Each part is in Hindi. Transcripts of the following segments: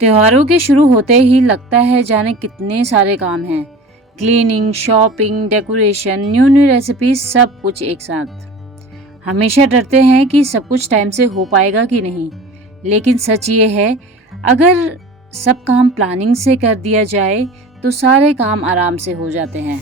त्योहारों के शुरू होते ही लगता है जाने कितने सारे काम हैं। Cleaning, shopping, decoration, new new recipes, सब कुछ एक साथ। हमेशा डरते हैं कि सब कुछ टाइम से हो पाएगा कि नहीं, लेकिन सच ये है, अगर सब काम प्लानिंग से कर दिया जाए तो सारे काम आराम से हो जाते हैं।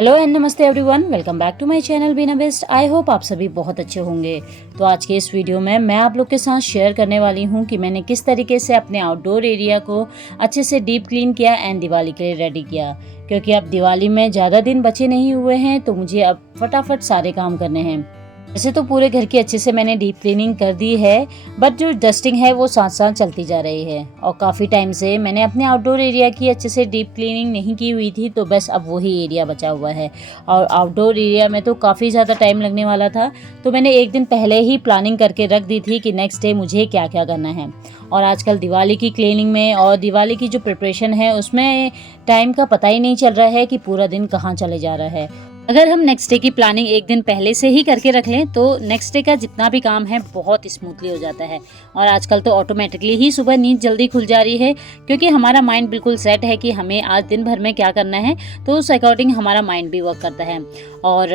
हेलो एंड नमस्ते everyone, welcome back to my channel Bina best. I hope आप सभी बहुत अच्छे होंगे। तो आज के इस वीडियो में मैं आप लोग के साथ शेयर करने वाली हूं कि मैंने किस तरीके से अपने आउटडोर एरिया को अच्छे से डीप क्लीन किया एंड दिवाली के लिए रेडी किया। क्योंकि अब दिवाली में ज़्यादा दिन बचे नहीं हुए हैं, तो मुझे अब फटाफट सारे काम करने हैं। वैसे तो पूरे घर की अच्छे से मैंने डीप क्लीनिंग कर दी है, बट जो डस्टिंग है वो साथ साथ चलती जा रही है। और काफ़ी टाइम से मैंने अपने आउटडोर एरिया की अच्छे से डीप क्लीनिंग नहीं की हुई थी, तो बस अब वही एरिया बचा हुआ है। और आउटडोर एरिया में तो काफ़ी ज़्यादा टाइम लगने वाला था, तो मैंने एक दिन पहले ही प्लानिंग करके रख दी थी कि नेक्स्ट डे मुझे क्या क्या करना है। और आजकल दिवाली की क्लीनिंग में और दिवाली की जो प्रिपरेशन है उसमें टाइम का पता ही नहीं चल रहा है कि पूरा दिन कहाँ चले जा रहा है। अगर हम नेक्स्ट डे की प्लानिंग एक दिन पहले से ही करके रख लें तो नेक्स्ट डे का जितना भी काम है बहुत स्मूथली हो जाता है। और आजकल तो ऑटोमेटिकली ही सुबह नींद जल्दी खुल जा रही है, क्योंकि हमारा माइंड बिल्कुल सेट है कि हमें आज दिन भर में क्या करना है, तो उस अकॉर्डिंग हमारा माइंड भी वर्क करता है। और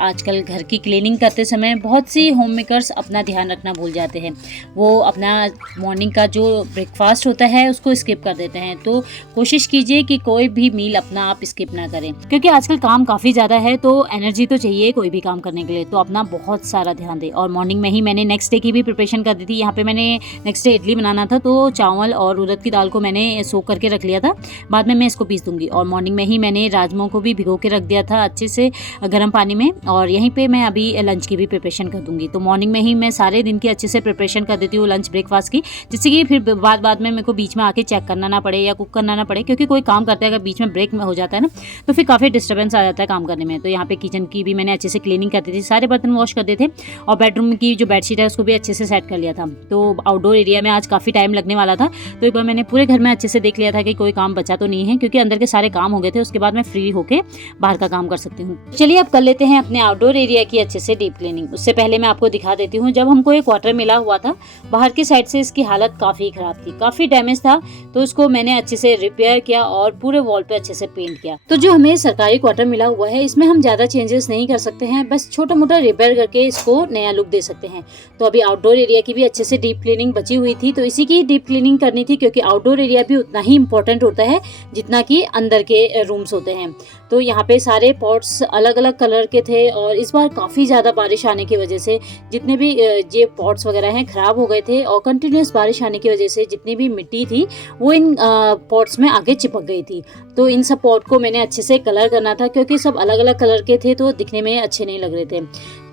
आजकल घर की क्लीनिंग करते समय बहुत सी होम मेकर्स अपना ध्यान रखना भूल जाते हैं। वो अपना मॉर्निंग का जो ब्रेकफास्ट होता है उसको स्किप कर देते हैं। तो कोशिश कीजिए कि कोई भी मील अपना आप स्किप ना करें, क्योंकि आजकल काम काफ़ी ज़्यादा है, तो एनर्जी तो चाहिए कोई भी काम करने के लिए। तो अपना बहुत सारा ध्यान दें। और मॉर्निंग में ही मैंने नेक्स्ट डे की भी प्रिपरेशन कर दी थी। यहाँ पे मैंने नेक्स्ट डे इडली बनाना था, तो चावल और उड़द की दाल को मैंने सोक करके रख लिया था। बाद में मैं इसको पीस दूंगी। और मॉर्निंग में ही मैंने राजमों को भी भिगो के रख दिया था अच्छे से गर्म पानी में। और यहीं पे मैं अभी लंच की भी प्रिपरेशन कर दूंगी। तो मॉर्निंग में ही मैं सारे दिन की अच्छे से प्रिपरेशन कर देती हूँ लंच ब्रेकफास्ट की, जिससे कि फिर बाद में मेरे को बीच में आके चेक करना ना पड़े या कुक करना ना पड़े। क्योंकि कोई काम करता है अगर बीच में ब्रेक में हो जाता है ना, तो फिर काफ़ी डिस्टर्बेंस आ जाता है काम करने में। तो यहाँ पे किचन की भी मैंने अच्छे से क्लीनिंग कर दी थी, सारे बर्तन वॉश कर दिए थे। और बेडरूम की जो बेडशीट है उसको भी अच्छे से सेट कर लिया था। तो आउटडोर एरिया में आज काफ़ी टाइम लगने वाला था, तो एक बार मैंने पूरे घर में अच्छे से देख लिया था कि कोई काम बचा तो नहीं है, क्योंकि अंदर के सारे काम हो गए थे। उसके बाद मैं फ्री होके बाहर का काम कर सकती हूँ। चलिए अब कर लेते हैं अपने आउटडोर एरिया की अच्छे से डीप क्लीनिंग। उससे पहले मैं आपको दिखा देती हूँ, जब हमको एक क्वार्टर मिला हुआ था बाहर की साइड से, इसकी हालत काफ़ी ख़राब थी, काफ़ी डैमेज था। तो उसको मैंने अच्छे से रिपेयर किया और पूरे वॉल पे अच्छे से पेंट किया। तो जो हमें सरकारी क्वार्टर मिला हुआ है, इसमें हम ज़्यादा चेंजेस नहीं कर सकते हैं, बस छोटा मोटा रिपेयर करके इसको नया लुक दे सकते हैं। तो अभी आउटडोर एरिया की भी अच्छे से डीप क्लीनिंग बची हुई थी, तो इसी की डीप क्लीनिंग करनी थी, क्योंकि आउटडोर एरिया भी उतना ही इंपॉर्टेंट होता है जितना कि अंदर के रूम्स होते हैं। तो यहाँ पे सारे पॉट्स अलग अलग कलर के थे, और इस बार काफ़ी ज़्यादा बारिश आने की वजह से जितने भी ये पॉट्स वगैरह हैं ख़राब हो गए थे। और कंटिन्यूस बारिश आने की वजह से जितनी भी मिट्टी थी वो इन पॉट्स में आगे चिपक गई थी। तो इन सब पॉट को मैंने अच्छे से कलर करना था, क्योंकि सब अलग अलग कलर के थे, तो दिखने में अच्छे नहीं लग रहे थे।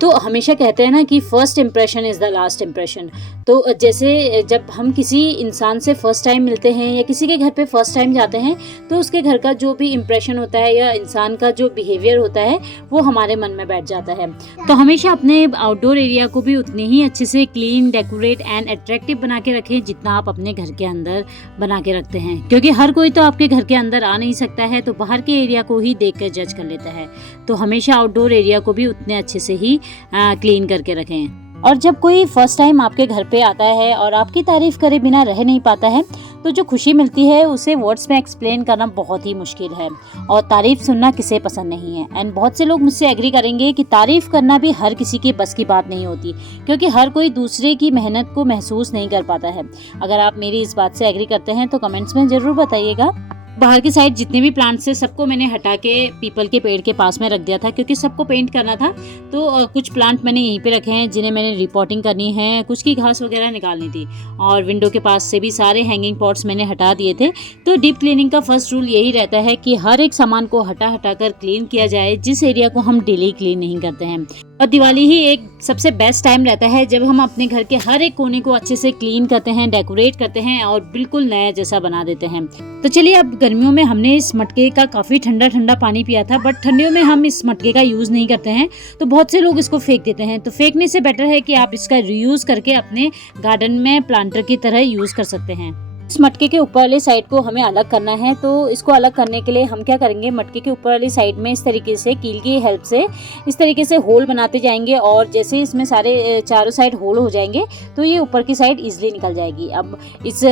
तो हमेशा कहते हैं ना कि first impression is the last impression. तो जैसे जब हम किसी इंसान से फर्स्ट टाइम मिलते हैं या किसी के घर पे फर्स्ट टाइम जाते हैं, तो उसके घर का जो भी इम्प्रेशन होता है या इंसान का जो बिहेवियर होता है वो हमारे मन में बैठ जाता है। तो हमेशा अपने आउटडोर एरिया को भी उतने ही अच्छे से क्लीन, डेकोरेट एंड अट्रैक्टिव बना के रखें जितना आप अपने घर के अंदर बना के रखते हैं। क्योंकि हर कोई तो आपके घर के अंदर आ नहीं सकता है, तो बाहर के एरिया को ही देख कर जज कर लेता है। तो हमेशा आउटडोर एरिया को भी उतने अच्छे से ही क्लीन करके रखें। और जब कोई फर्स्ट टाइम आपके घर पे आता है और आपकी तारीफ करे बिना रह नहीं पाता है, तो जो खुशी मिलती है उसे वर्ड्स में एक्सप्लेन करना बहुत ही मुश्किल है। और तारीफ सुनना किसे पसंद नहीं है। एंड बहुत से लोग मुझसे एग्री करेंगे कि तारीफ करना भी हर किसी के बस की बात नहीं होती, क्योंकि हर कोई दूसरे की मेहनत को महसूस नहीं कर पाता है। अगर आप मेरी इस बात से एग्री करते हैं तो कमेंट्स में ज़रूर बताइएगा। बाहर की साइड जितने भी प्लांट्स थे सबको मैंने हटा के पीपल के पेड़ के पास में रख दिया था, क्योंकि सबको पेंट करना था। तो कुछ प्लांट मैंने यहीं पे रखे हैं जिन्हें मैंने रिपोर्टिंग करनी है, कुछ की घास वगैरह निकालनी थी। और विंडो के पास से भी सारे हैंगिंग पॉट्स मैंने हटा दिए थे। तो डीप क्लीनिंग का फर्स्ट रूल यही रहता है कि हर एक सामान को हटा कर क्लीन किया जाए, जिस एरिया को हम डेली क्लीन नहीं करते हैं। और दिवाली ही एक सबसे बेस्ट टाइम रहता है जब हम अपने घर के हर एक कोने को अच्छे से क्लीन करते हैं, डेकोरेट करते हैं और बिल्कुल नया जैसा बना देते हैं। तो चलिए, अब गर्मियों में हमने इस मटके का काफ़ी ठंडा ठंडा पानी पिया था, बट ठंडियों में हम इस मटके का यूज़ नहीं करते हैं, तो बहुत से लोग इसको फेंक देते हैं। तो फेंकने से बेटर है कि आप इसका रीयूज़ करके अपने गार्डन में प्लांटर की तरह यूज़ कर सकते हैं। इस मटके के ऊपर वाली साइड को हमें अलग करना है। तो इसको अलग करने के लिए हम क्या करेंगे, मटके के ऊपर वाली साइड में इस तरीके से कील की हेल्प से इस तरीके से होल बनाते जाएंगे और जैसे इसमें सारे चारों साइड होल हो जाएंगे तो ये ऊपर की साइड इजीली निकल जाएगी। अब इस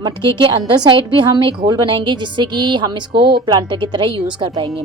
मटके के अंदर साइड भी हम एक होल बनाएंगे जिससे कि हम इसको प्लांटर की तरह यूज़ कर पाएंगे।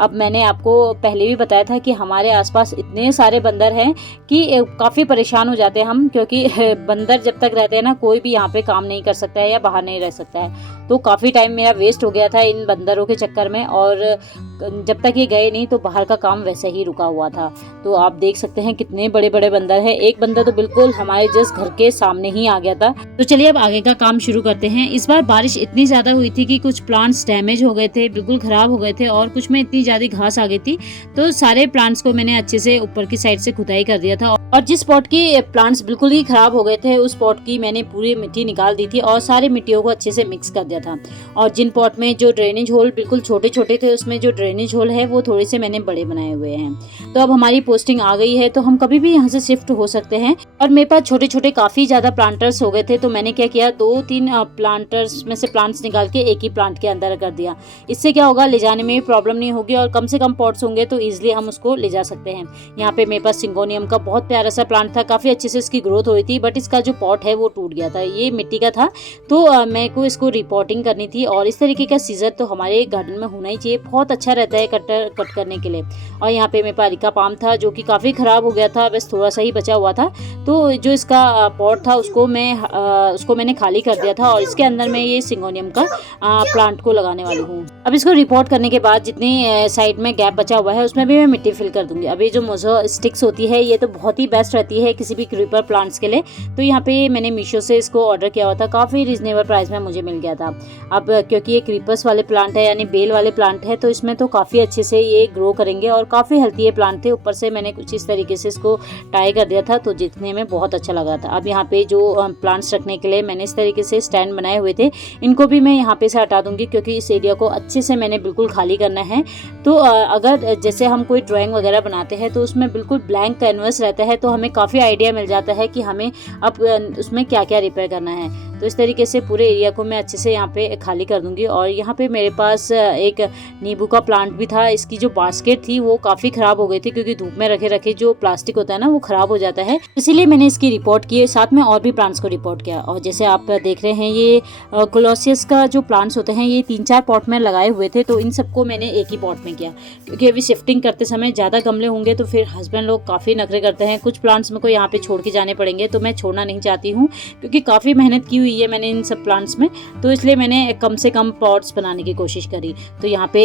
अब मैंने आपको पहले भी बताया था कि हमारे आसपास इतने सारे बंदर हैं कि काफ़ी परेशान हो जाते हैं हम, क्योंकि बंदर जब तक रहते हैं ना कोई भी यहाँ पे काम नहीं कर सकता है या बाहर नहीं रह सकता है। तो काफ़ी टाइम मेरा वेस्ट हो गया था इन बंदरों के चक्कर में, और जब तक ये गए नहीं तो बाहर का काम वैसे ही रुका हुआ था। तो आप देख सकते हैं कितने बड़े बड़े बंदर हैं। एक बंदर तो बिल्कुल हमारे जस्ट घर के सामने ही आ गया था। तो चलिए अब आगे का काम शुरू करते हैं। इस बार बारिश इतनी ज़्यादा हुई थी कि कुछ प्लांट्स डैमेज हो गए थे, बिल्कुल ख़राब हो गए थे, और कुछ में इतनी ज़्यादा घास आ गई थी। तो सारे प्लांट्स को मैंने अच्छे से ऊपर की साइड से खुदाई कर दिया था, और जिस पॉट की प्लांट्स बिल्कुल ही ख़राब हो गए थे उस पॉट की मैंने पूरी मिट्टी निकाल दी थी और सारी मिट्टियों को अच्छे से मिक्स कर दिया था। और जिन पॉट में जो ड्रेनेज होल बिल्कुल छोटे छोटे थे उसमें जो ड्रेनेज होल है वो थोड़े से मैंने बड़े बनाए हुए हैं। तो अब हमारी पोस्टिंग आ गई है तो हम कभी भी यहाँ से शिफ्ट हो सकते हैं। और मेरे पास छोटे छोटे काफ़ी ज़्यादा प्लांटर्स हो गए थे, तो मैंने क्या किया, 2-3 प्लांटर्स में से प्लांट्स निकाल के एक ही प्लांट के अंदर कर दिया। इससे क्या होगा, ले जाने में भी प्रॉब्लम नहीं होगी और कम से कम पॉट्स होंगे तो ईजिली हम उसको ले जा सकते हैं। यहाँ पे मेरे पास सिंगोनियम का बहुत प्यारा सा प्लांट था, काफ़ी अच्छे से इसकी ग्रोथ हुई थी, बट इसका जो पॉट है वो टूट गया था। ये मिट्टी का था तो मेरे को इसको रिपोर्टिंग करनी थी, और इस तरीके का सीजर तो हमारे गार्डन में होना ही चाहिए, बहुत अच्छा रहता है कट करने के लिए। और यहाँ पे मेरे पास अरिका पाम था जो कि काफ़ी ख़राब हो गया था, बस थोड़ा सा ही बचा हुआ था। तो जो इसका पॉट था उसको मैंने खाली कर दिया था और इसके अंदर मैं ये सिंगोनियम का प्लांट को लगाने वाली हूँ। अब इसको रिपोर्ट करने के बाद जितनी साइड में गैप बचा हुआ है उसमें भी मैं मिट्टी फिल कर दूंगी। अब ये जो मोजो स्टिक्स होती है ये तो बहुत ही बेस्ट रहती है किसी भी क्रीपर प्लांट्स के लिए। तो यहाँ पे मैंने मीशो से इसको ऑर्डर किया हुआ था, काफ़ी रिजनेबल प्राइस में मुझे मिल गया था। अब क्योंकि ये क्रीपर्स वाले प्लांट है यानी बेल वाले प्लांट है तो इसमें तो काफ़ी अच्छे से ये ग्रो करेंगे और काफ़ी हेल्थी प्लांट थे। ऊपर से मैंने कुछ इस तरीके से इसको टाई कर दिया था तो दिखने में बहुत अच्छा लगा था। अब यहाँ पे जो प्लांट्स रखने के लिए मैंने इस तरीके से स्टैंड बनाए हुए थे इनको भी मैं यहाँ पे से हटा दूंगी, क्योंकि इस एरिया को अच्छे से मैंने बिल्कुल खाली करना है। तो अगर जैसे हम कोई ड्राइंग वगैरह बनाते हैं तो उसमें बिल्कुल ब्लैंक कैनवस रहता है तो हमें काफ़ी आइडिया मिल जाता है कि हमें अब उसमें क्या क्या रिपेयर करना है। तो इस तरीके से पूरे एरिया को मैं अच्छे से यहाँ पे खाली कर दूंगी। और यहाँ पे मेरे पास एक नींबू का प्लांट भी था, इसकी जो बास्केट थी वो काफ़ी ख़राब हो गई थी क्योंकि धूप में रखे रखे जो प्लास्टिक होता है ना वो ख़राब हो जाता है, इसीलिए मैंने इसकी रिपोर्ट की, साथ में और भी प्लांट्स को रिपोर्ट किया। और जैसे आप देख रहे हैं ये कोलोसियस का जो प्लांट्स होते हैं ये 3-4 पॉट में लगाए हुए थे, तो इन सबको मैंने एक ही पॉट में किया क्योंकि अभी शिफ्टिंग करते समय ज़्यादा गमले होंगे तो फिर हस्बैंड लोग काफ़ी नखरे करते हैं। कुछ प्लांट्स मेरे को यहाँ पे छोड़ के जाने पड़ेंगे तो मैं छोड़ना नहीं चाहती हूँ क्योंकि काफ़ी मेहनत की हुई है मैंने इन सब प्लांट्स में, तो इसलिए मैंने कम से कम पॉट्स बनाने की कोशिश करी। तो यहाँ पे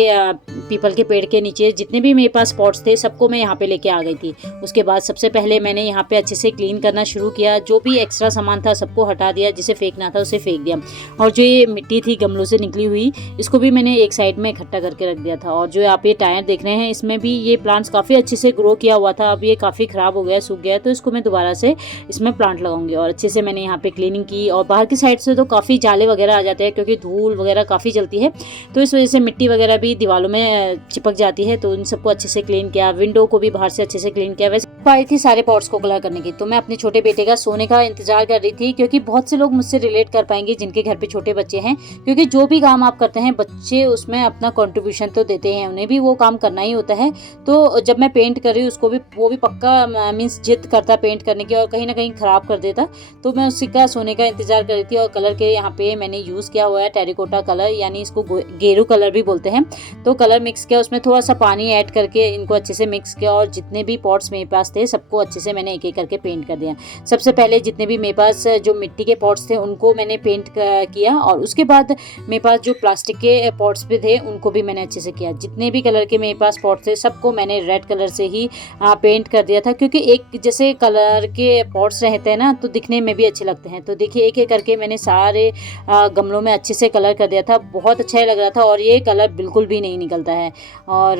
पीपल के पेड़ के नीचे जितने भी मेरे पास पॉट्स थे सबको मैं यहाँ पे लेके आ गई थी। उसके बाद सबसे पहले मैंने यहाँ पे अच्छे से क्लीन करना शुरू किया, जो भी एक्स्ट्रा सामान था सबको हटा दिया, जिसे फेंकना था उसे फेंक दिया। और जो ये मिट्टी थी गमलों से निकली हुई इसको भी मैंने एक साइड में इकट्ठा करके रख दिया था। और जो आप ये टायर देख रहे हैं इसमें भी ये प्लांट्स काफ़ी अच्छे से ग्रो किया हुआ था, अब ये काफ़ी ख़राब हो गया, सूख गया, तो इसको मैं दोबारा से इसमें प्लांट लगाऊंगी। और अच्छे से मैंने यहाँ पे क्लीनिंग की। और बाहर की साइड से तो काफ़ी जाले वगैरह आ जाते हैं क्योंकि धूल वगैरह काफ़ी चलती है, तो इस वजह से मिट्टी वगैरह भी दीवारों में चिपक जाती है, तो इन सबको अच्छे से क्लीन किया। विंडो को भी बाहर से अच्छे से क्लीन किया। वैसे आई थी सारे पॉट्स को कलर करने की, तो मैं अपने छोटे बेटे का सोने का इंतजार कर रही थी क्योंकि बहुत से लोग मुझसे रिलेट कर पाएंगे जिनके घर पे छोटे बच्चे हैं, क्योंकि जो भी काम आप करते हैं बच्चे उसमें अपना कंट्रीब्यूशन तो देते हैं, उन्हें भी वो काम करना ही होता है। तो जब मैं पेंट कर रही हूँ उसको भी वो भी पक्का मीन्स जिद करता पेंट करने की और कहीं ना कहीं ख़राब कर देता, तो मैं उसी का सोने का इंतजार कर रही थी। और कलर के यहाँ पे मैंने यूज़ किया हुआ है टेरिकोटा कलर, यानी इसको गेरू कलर भी बोलते हैं। तो कलर मिक्स किया, उसमें थोड़ा सा पानी ऐड करके इनको अच्छे से मिक्स किया और जितने भी पॉट्स मेरे पास थे सबको अच्छे से मैंने एक एक करके पेंट कर दिया। सबसे पहले जितने भी मेरे पास जो मिट्टी के पॉट्स थे उनको मैंने पेंट किया, और उसके बाद मेरे पास जो प्लास्टिक के पॉट्स भी थे उनको भी मैंने अच्छे से किया। जितने भी कलर के मेरे पास पॉट्स थे सबको मैंने रेड कलर से ही पेंट कर दिया था, क्योंकि एक जैसे कलर के पॉट्स रहते हैं ना तो दिखने में भी अच्छे लगते हैं। तो देखिए एक एक करके मैंने सारे गमलों में अच्छे से कलर कर दिया था, बहुत अच्छा लग रहा था और ये कलर बिल्कुल भी नहीं निकलता है और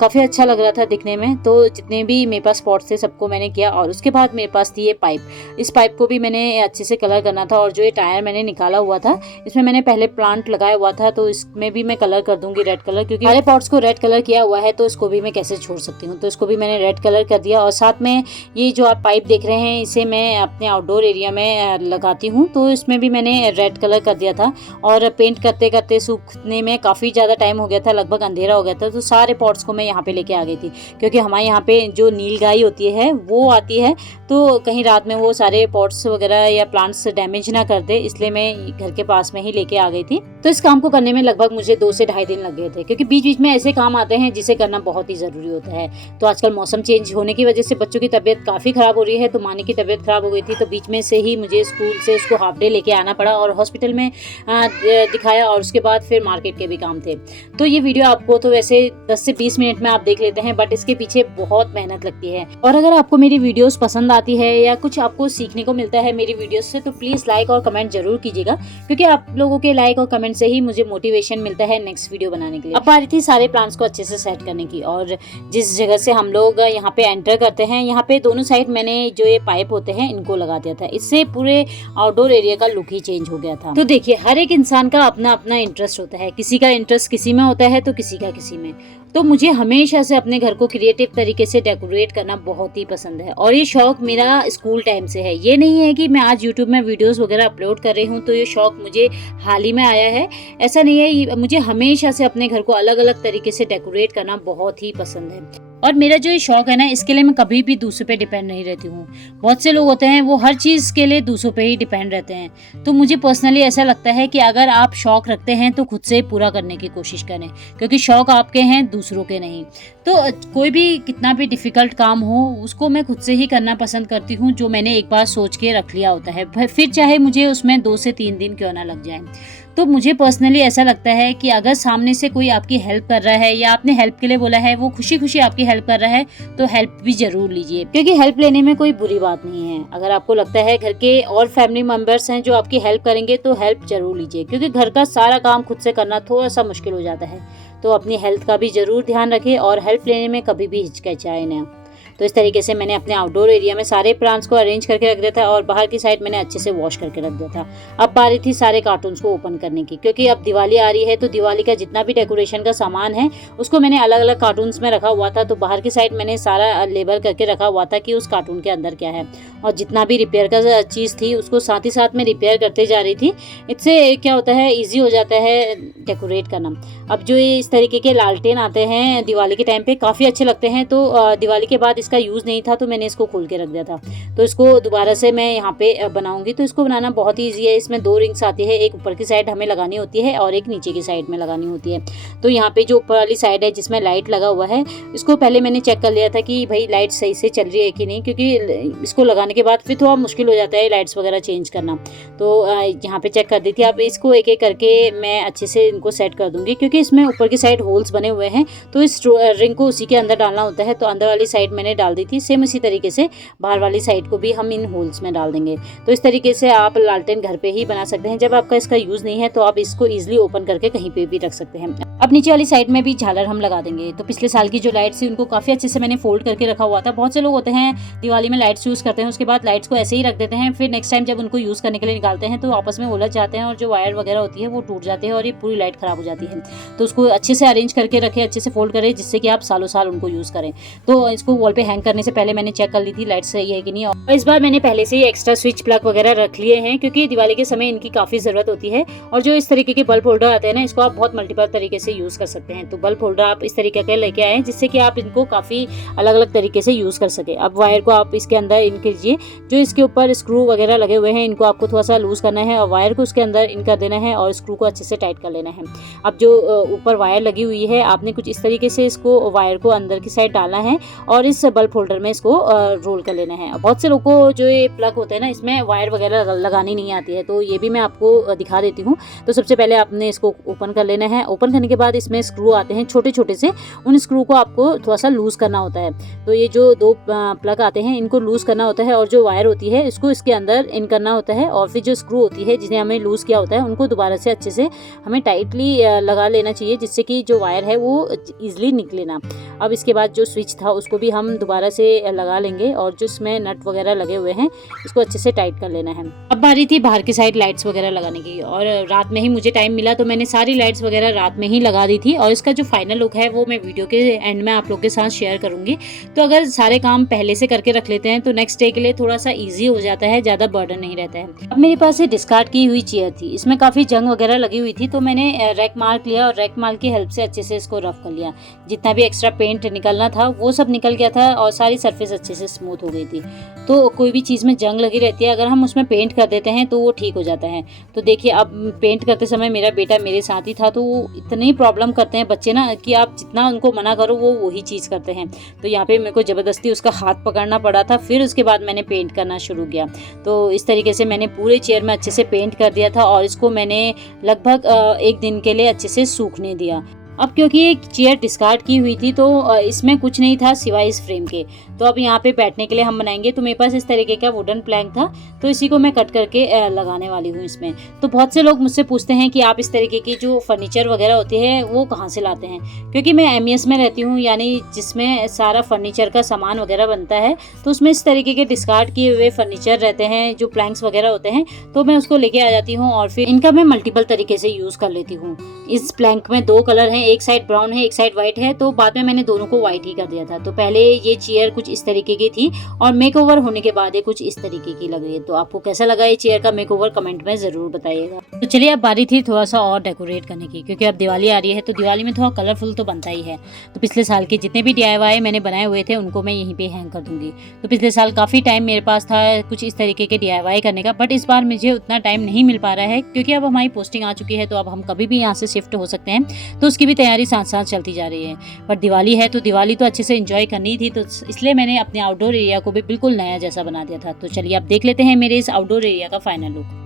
काफ़ी अच्छा लग रहा था दिखने में। तो जितने भी मेरे पास पॉट्स से सबको मैंने किया। और उसके बाद मेरे पास थी ये पाइप। इस पाइप को भी मैंने अच्छे से कलर करना था। और जो ये टायर मैंने निकाला हुआ था, इसमें मैंने पहले प्लांट लगाया हुआ था, तो इसमें भी मैं कलर कर दूंगी रेड कलर, क्योंकि सारे पॉट्स को रेड कलर किया हुआ है तो इसको भी मैं कैसे छोड़ सकती हूँ। तो इसको भी मैंने रेड कलर कर दिया। और साथ में ये जो आप पाइप देख रहे हैं, इसे मैं अपने आउटडोर एरिया में लगाती हूँ, तो इसमें भी मैंने रेड कलर कर दिया था। और पेंट करते करते सूखने में काफ़ी ज़्यादा टाइम हो गया था, लगभग अंधेरा हो गया था। तो सारे पॉट्स को मैं यहाँ पे लेके आ गई थी, क्योंकि हमारे यहाँ पे जो नीलगाई होती है वो आती है, तो कहीं रात में वो सारे पॉट्स वगैरह या प्लांट्स डैमेज ना कर दे, इसलिए मैं घर के पास में ही लेके आ गई थी। तो इस काम को करने में लगभग मुझे 2 से ढाई दिन लग गए थे, क्योंकि बीच बीच में ऐसे काम आते हैं जिसे करना बहुत ही ज़रूरी होता है। तो आजकल मौसम चेंज होने की वजह से बच्चों की तबीयत काफ़ी ख़राब हो रही है, तो मानी की तबीयत ख़राब हो गई थी, तो बीच में से ही मुझे स्कूल से उसको हाफ डे लेके आना पड़ा और हॉस्पिटल में दिखाया। और उसके बाद फिर मार्केट के भी काम थे। तो ये वीडियो आपको तो वैसे 10 से 20 मिनट में आप देख लेते हैं, बट इसके पीछे बहुत मेहनत लगती है। और अगर आपको मेरी वीडियोस पसंद आती है या कुछ आपको सीखने को मिलता है मेरी वीडियोस से, तो प्लीज़ लाइक और कमेंट जरूर कीजिएगा, क्योंकि आप लोगों के लाइक और कमेंट से ही मुझे मोटिवेशन मिलता है नेक्स्ट वीडियो बनाने के लिए। अब बारी थी सारे प्लांट्स को अच्छे से सेट करने की। और जिस जगह से हम लोग यहाँ पे एंटर करते हैं, यहाँ पे दोनों साइड मैंने जो ये पाइप होते हैं इनको लगा दिया था। इससे पूरे आउटडोर एरिया का लुक ही चेंज हो गया था। तो देखिए, हर एक इंसान का अपना अपना इंटरेस्ट होता है, किसी का इंटरेस्ट किसी में होता है तो किसी का किसी में। तो मुझे हमेशा से अपने घर को क्रिएटिव तरीके से डेकोरेट करना बहुत ही पसंद है, और ये शौक मेरा स्कूल टाइम से है। ये नहीं है कि मैं आज यूट्यूब में वीडियोस वगैरह अपलोड कर रही हूँ तो ये शौक मुझे हाल ही में आया है, ऐसा नहीं है। मुझे हमेशा से अपने घर को अलग अलग तरीके से डेकोरेट करना बहुत ही पसंद है। और मेरा जो ये शौक है ना, इसके लिए मैं कभी भी दूसरों पे डिपेंड नहीं रहती हूँ। बहुत से लोग होते हैं वो हर चीज़ के लिए दूसरों पे ही डिपेंड रहते हैं। तो मुझे पर्सनली ऐसा लगता है कि अगर आप शौक रखते हैं तो खुद से पूरा करने की कोशिश करें, क्योंकि शौक आपके हैं, दूसरों के नहीं। तो कोई भी कितना भी डिफ़िकल्ट काम हो, उसको मैं खुद से ही करना पसंद करती हूँ, जो मैंने एक बार सोच के रख लिया होता है, फिर चाहे मुझे उसमें 2 से 3 दिन क्यों ना लग जाए। तो मुझे पर्सनली ऐसा लगता है कि अगर सामने से कोई आपकी हेल्प कर रहा है या आपने हेल्प के लिए बोला है, वो खुशी खुशी आपकी हेल्प कर रहा है, तो हेल्प भी जरूर लीजिए, क्योंकि हेल्प लेने में कोई बुरी बात नहीं है। अगर आपको लगता है घर के और फैमिली मेंबर्स हैं जो आपकी हेल्प करेंगे, तो हेल्प जरूर लीजिए, क्योंकि घर का सारा काम खुद से करना थोड़ा सा मुश्किल हो जाता है। तो अपनी हेल्थ का भी जरूर ध्यान रखें और हेल्प लेने में कभी भी हिचकिचाए ना। तो इस तरीके से मैंने अपने आउटडोर एरिया में सारे प्लांट्स को अरेंज करके रख दिया था, और बाहर की साइड मैंने अच्छे से वॉश करके रख दिया था। अब बारी थी सारे कार्टून्स को ओपन करने की, क्योंकि अब दिवाली आ रही है, तो दिवाली का जितना भी डेकोरेशन का सामान है उसको मैंने अलग अलग कार्टून्स में रखा हुआ था। तो बाहर की साइड मैंने सारा लेबल करके रखा हुआ था कि उस कार्टून के अंदर क्या है, और जितना भी रिपेयर का चीज़ थी उसको साथ ही साथ में रिपेयर करते जा रही थी। इससे क्या होता है, ईजी हो जाता है डेकोरेट करना। अब जो ये इस तरीके के लालटेन आते हैं दिवाली के टाइम पे, काफ़ी अच्छे लगते हैं। तो दिवाली के बाद इसका यूज़ नहीं था, तो मैंने इसको खोल के रख दिया था। तो इसको दोबारा से मैं यहाँ पे बनाऊंगी। तो इसको बनाना बहुत ही ईजी है। इसमें 2 रिंग्स आती है, एक ऊपर की साइड हमें लगानी होती है और एक नीचे की साइड में लगानी होती है। तो यहाँ पे जो ऊपर वाली साइड है जिसमें लाइट लगा हुआ है, इसको पहले मैंने चेक कर लिया था कि भाई लाइट सही से चल रही है कि नहीं, क्योंकि इसको लगाने के बाद फिर थोड़ा मुश्किल हो जाता है लाइट्स वगैरह चेंज करना। तो यहाँ पे चेक कर दी थी। अब इसको एक एक करके मैं अच्छे से इनको सेट कर दूंगी, क्योंकि इसमें ऊपर की साइड होल्स बने हुए हैं, तो इस रिंग को उसी के अंदर डालना होता है। तो अंदर वाली साइड मैंने डाल दी थी, सेम इसी तरीके से बाहर वाली साइड को भी हम इन होल्स में डाल देंगे। तो इस तरीके से आप लालटेन घर पे ही बना सकते हैं। जब आपका इसका यूज़ नहीं है तो आप इसको ईजिली ओपन करके कहीं पे भी रख सकते हैं। अब नीचे वाली साइड में भी झालर हम लगा देंगे। तो पिछले साल की जो लाइट्स थी उनको काफ़ी अच्छे से मैंने फोल्ड करके रखा हुआ था। बहुत से लोग होते हैं दिवाली में लाइट्स यूज़ करते हैं, उसके बाद लाइट्स को ऐसे ही रख देते हैं, फिर नेक्स्ट टाइम जब उनको यूज़ करने के लिए निकालते हैं तो आपस में उलझ जाते हैं और जो वायर वगैरह होती है वो टूट जाते हैं और ये पूरी लाइट ख़राब हो जाती है। तो उसको अच्छे से अरेंज करके रखें, अच्छे से फोल्ड करें, जिससे कि आप सालों साल उनको यूज़ करें। तो इसको वॉल पे हैंग करने से पहले मैंने चेक कर ली थी लाइट सही है कि नहीं। और इस बार मैंने पहले से ही एक्स्ट्रा स्विच प्लग वगैरह रख लिए हैं, क्योंकि दिवाली के समय इनकी काफ़ी ज़रूरत होती है। और जो इस तरीके के बल्ब होल्डर आते हैं ना, इसको आप बहुत मल्टीपल तरीके से यूज़ कर सकते हैं। तो बल्ब होल्डर आप इस तरीके के लेके आए, जिससे कि आप इनको काफ़ी अलग अलग तरीके से यूज़ कर सके। अब वायर को आप इसके अंदर इन कीजिए, जो इसके ऊपर स्क्रू वगैरह लगे हुए हैं इनको आपको थोड़ा सा लूज़ करना है और वायर को उसके अंदर इन कर देना है और स्क्रू को अच्छे से टाइट कर लेना है। अब जो ऊपर वायर लगी हुई है, आपने कुछ इस तरीके से इसको वायर को अंदर की साइड डालना है और इस बल्ब होल्डर में इसको रोल कर लेना है। बहुत से लोगों को जो ये प्लग होता है ना, इसमें वायर वगैरह लगानी नहीं आती है, तो ये भी मैं आपको दिखा देती हूँ। तो सबसे पहले आपने इसको ओपन कर लेना है। ओपन करने के बाद इसमें स्क्रू आते हैं छोटे छोटे से, उन स्क्रू को आपको थोड़ा सा लूज़ करना होता है। तो ये जो 2 प्लग आते हैं इनको लूज़ करना होता है और जो वायर होती है इसको इसके अंदर इन करना होता है और फिर जो स्क्रू होती है जिन्हें हमें लूज़ किया होता है उनको दोबारा से अच्छे से हमें टाइटली लगा लेना चाहिए, जिससे कि जो वायर है वो ईजिली निकले ना। अब इसके बाद जो स्विच था उसको भी हम दोबारा से लगा लेंगे और जो इसमें नट वगैरह लगे हुए हैं इसको अच्छे से टाइट कर लेना है। अब बारी थी बाहर की साइड लाइट्स वगैरह लगाने की, और रात में ही मुझे टाइम मिला तो मैंने सारी लाइट्स वगैरह रात में ही लगा दी थी, और इसका जो फाइनल लुक है वो मैं वीडियो के एंड में आप लोग के साथ शेयर करूंगी। तो अगर सारे काम पहले से करके रख लेते हैं तो नेक्स्ट डे के लिए थोड़ा सा ईजी हो जाता है, ज़्यादा बर्डन नहीं रहता है। अब मेरे पास ये डिस्कार्ड की हुई चेयर थी, इसमें काफ़ी जंग वगैरह लगी हुई थी, तो मैंने रैक मार्क लिया और रैक मार्क की हेल्प से अच्छे से इसको रफ कर लिया। जितना भी एक्स्ट्रा पेंट निकलना था वो सब निकल गया था और सारी सरफेस अच्छे से स्मूथ हो गई थी। तो कोई भी चीज़ में जंग लगी रहती है, अगर हम उसमें पेंट कर देते हैं तो वो ठीक हो जाता है। तो देखिए अब पेंट करते समय मेरा बेटा मेरे साथ ही था, तो वो इतनी प्रॉब्लम करते हैं बच्चे ना कि आप जितना उनको मना करो वो वही चीज़ करते हैं। तो यहाँ पे मेरे को ज़बरदस्ती उसका हाथ पकड़ना पड़ा था, फिर उसके बाद मैंने पेंट करना शुरू किया। तो इस तरीके से मैंने पूरे चेयर में अच्छे से पेंट कर दिया था और इसको मैंने लगभग 1 दिन के लिए अच्छे से सूखने दिया। अब क्योंकि ये चेयर डिस्कार्ड की हुई थी तो इसमें कुछ नहीं था सिवाय इस फ्रेम के। तो अब यहाँ पे बैठने के लिए हम बनाएंगे, तो मेरे पास इस तरीके का वुडन प्लैंक था, तो इसी को मैं कट करके लगाने वाली हूँ इसमें। तो बहुत से लोग मुझसे पूछते हैं कि आप इस तरीके की जो फर्नीचर वगैरह होती है वो कहाँ से लाते हैं, क्योंकि मैं MES में रहती हूँ, यानी जिसमें सारा फर्नीचर का सामान वगैरह बनता है, तो उसमें इस तरीके के डिस्कार्ड किए हुए फर्नीचर रहते हैं, जो प्लैंक्स वगैरह होते हैं, तो मैं उसको लेके आ जाती हूँ और फिर इनका मैं मल्टीपल तरीके से यूज़ कर लेती हूँ। इस प्लैंक में 2 कलर हैं, एक साइड ब्राउन है, एक साइड व्हाइट है, तो बाद में मैंने दोनों को व्हाइट ही कर दिया था। तो पहले ये चेयर कुछ इस तरीके की थी और मेकओवर होने के बाद ये कुछ इस तरीके की लग रही है। तो आपको कैसा लगा ये चेयर का मेकओवर कमेंट में जरूर बताइएगा। तो चलिए अब बारी थी थोड़ा सा और डेकोरेट करने की, क्योंकि अब दिवाली आ रही है तो दिवाली में थोड़ा कलरफुल तो बनता ही है। तो पिछले साल के जितने भी DIY मैंने बनाए हुए थे उनको मैं यहीं पे हैंग कर दूंगी। तो पिछले साल काफ़ी टाइम मेरे पास था कुछ इस तरीके के DIY करने का, बट इस बार मुझे उतना टाइम नहीं मिल पा रहा है, क्योंकि अब हमारी पोस्टिंग आ चुकी है, तो अब हम कभी भी यहाँ से शिफ्ट हो सकते हैं, तो उसकी भी तैयारी साथ साथ चलती जा रही है। बट दिवाली है तो दिवाली तो अच्छे से एंजॉय करनी थी, तो इसलिए मैंने अपने आउटडोर एरिया को भी बिल्कुल नया जैसा बना दिया था। तो चलिए अब देख लेते हैं मेरे इस आउटडोर एरिया का फाइनल लुक।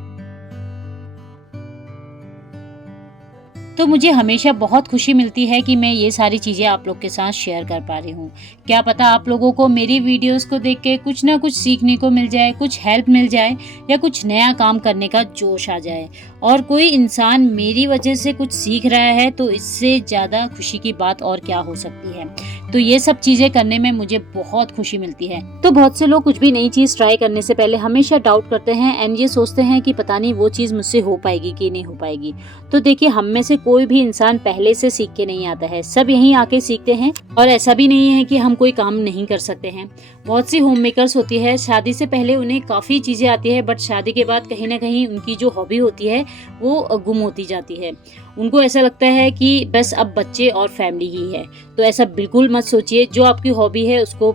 तो मुझे हमेशा बहुत खुशी मिलती है कि मैं ये सारी चीज़ें आप लोग के साथ शेयर कर पा रही हूँ। क्या पता आप लोगों को मेरी वीडियोस को देख के कुछ ना कुछ सीखने को मिल जाए, कुछ हेल्प मिल जाए, या कुछ नया काम करने का जोश आ जाए। और कोई इंसान मेरी वजह से कुछ सीख रहा है तो इससे ज़्यादा खुशी की बात और क्या हो सकती है। तो ये सब चीज़ें करने में मुझे बहुत खुशी मिलती है। तो बहुत से लोग कुछ भी नई चीज़ ट्राई करने से पहले हमेशा डाउट करते हैं एंड ये सोचते हैं कि पता नहीं वो चीज़ मुझसे हो पाएगी कि नहीं हो पाएगी। तो देखिए, हम में से कोई भी इंसान पहले से सीख के नहीं आता है, सब यहीं आके सीखते हैं। और ऐसा भी नहीं है कि हम कोई काम नहीं कर सकते हैं। बहुत सी होम मेकर्स होती है, शादी से पहले उन्हें काफ़ी चीज़ें आती है, बट शादी के बाद कहीं ना कहीं उनकी जो हॉबी होती है वो गुम होती जाती है। उनको ऐसा लगता है कि बस अब बच्चे और फैमिली ही है। तो ऐसा बिल्कुल मत सोचिए, जो आपकी हॉबी है उसको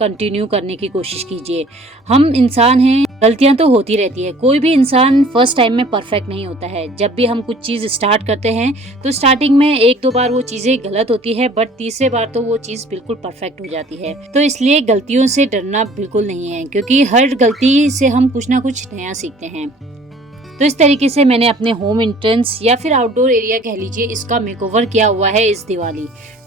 कंटिन्यू करने की कोशिश कीजिए। हम इंसान हैं, गलतियां तो होती रहती है। कोई भी इंसान फर्स्ट टाइम में परफेक्ट नहीं होता है। जब भी हम कुछ चीज़ स्टार्ट करते हैं तो स्टार्टिंग में 1-2 बार वो चीज़ें गलत होती है, बट तीसरे बार तो वो चीज़ बिल्कुल परफेक्ट हो जाती है। तो इसलिए गलतियों से डरना बिल्कुल नहीं है, क्योंकि हर गलती से हम कुछ ना कुछ नया सीखते हैं। तो इस तरीके से मैंने अपने होम एंट्रेंस या फिर आउटडोर एरिया कह लीजिए, इसका मेकओवर किया हुआ है इस दिवाली।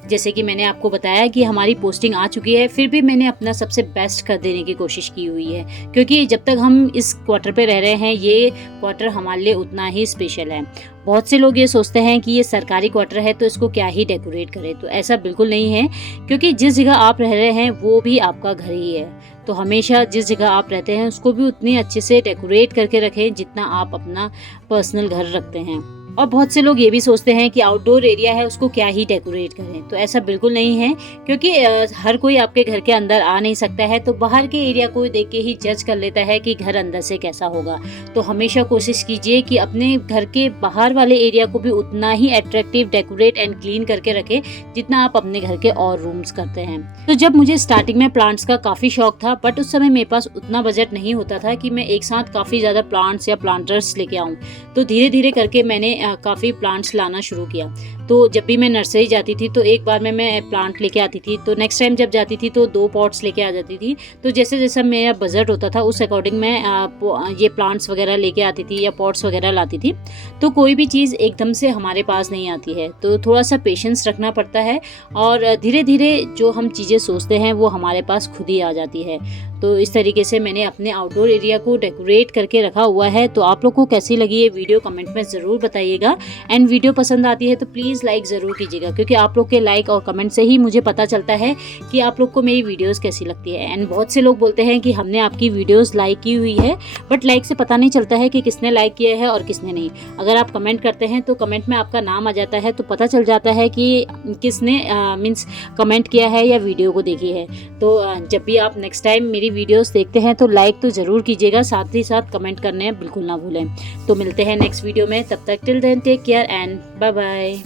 जैसे कि मैंने आपको बताया कि हमारी पोस्टिंग आ चुकी है, फिर भी मैंने अपना सबसे बेस्ट कर देने की कोशिश की हुई है, क्योंकि जब तक हम इस क्वार्टर पे रह रहे हैं ये क्वार्टर हमारे लिए उतना ही स्पेशल है। बहुत से लोग ये सोचते हैं कि ये सरकारी क्वार्टर है तो इसको क्या ही डेकोरेट करें, तो ऐसा बिल्कुल नहीं है, क्योंकि जिस जगह आप रह रहे हैं वो भी आपका घर ही है। तो हमेशा जिस जगह आप रहते हैं उसको भी उतनी अच्छे से डेकोरेट करके रखें जितना आप अपना पर्सनल घर रखते हैं। और बहुत से लोग ये भी सोचते हैं कि आउटडोर एरिया है उसको क्या ही डेकोरेट करें, तो ऐसा बिल्कुल नहीं है, क्योंकि हर कोई आपके घर के अंदर आ नहीं सकता है, तो बाहर के एरिया को देख के ही जज कर लेता है कि घर अंदर से कैसा होगा। तो हमेशा कोशिश कीजिए कि अपने घर के बाहर वाले एरिया को भी उतना ही अट्रैक्टिव, डेकोरेट एंड क्लीन करके रखें जितना आप अपने घर के और रूम्स करते हैं। तो जब मुझे स्टार्टिंग में प्लांट्स का काफ़ी शौक था, बट उस समय मेरे पास उतना बजट नहीं होता था कि मैं एक साथ काफ़ी ज़्यादा प्लांट्स या प्लांटर्स लेके आऊँ। तो धीरे धीरे करके मैंने काफ़ी प्लांट्स लाना शुरू किया। तो जब भी मैं नर्सरी जाती थी तो एक बार में मैं प्लांट लेके आती थी, तो नेक्स्ट टाइम जब जाती थी तो 2 पॉट्स लेके आ जाती थी। तो जैसे जैसा मेरा बजट होता था उस अकॉर्डिंग मैं ये प्लांट्स वगैरह लेके आती थी या पॉट्स वगैरह लाती थी। तो कोई भी चीज़ एकदम से हमारे पास नहीं आती है, तो थोड़ा सा पेशेंस रखना पड़ता है, और धीरे धीरे जो हम चीज़ें सोचते हैं वो हमारे पास खुद ही आ जाती है। तो इस तरीके से मैंने अपने आउटडोर एरिया को डेकोरेट करके रखा हुआ है। तो आप लोग को कैसी लगी ये वीडियो कमेंट में ज़रूर बताइएगा, एंड वीडियो पसंद आती है तो प्लीज़ प्लीज़ लाइक ज़रूर कीजिएगा, क्योंकि आप लोग के लाइक और कमेंट से ही मुझे पता चलता है कि आप लोग को मेरी वीडियोस कैसी लगती है। एंड बहुत से लोग बोलते हैं कि हमने आपकी वीडियोस लाइक की हुई है, बट लाइक से पता नहीं चलता है कि किसने लाइक किया है और किसने नहीं। अगर आप कमेंट करते हैं तो कमेंट में आपका नाम आ जाता है, तो पता चल जाता है कि किसने मीन्स कमेंट किया है या वीडियो को देखी है। तो जब भी आप नेक्स्ट टाइम मेरी वीडियोस देखते हैं तो लाइक तो ज़रूर कीजिएगा, साथ ही साथ कमेंट करने बिल्कुल ना भूलें। तो मिलते हैं नेक्स्ट वीडियो में, तब तक till then take care and bye bye.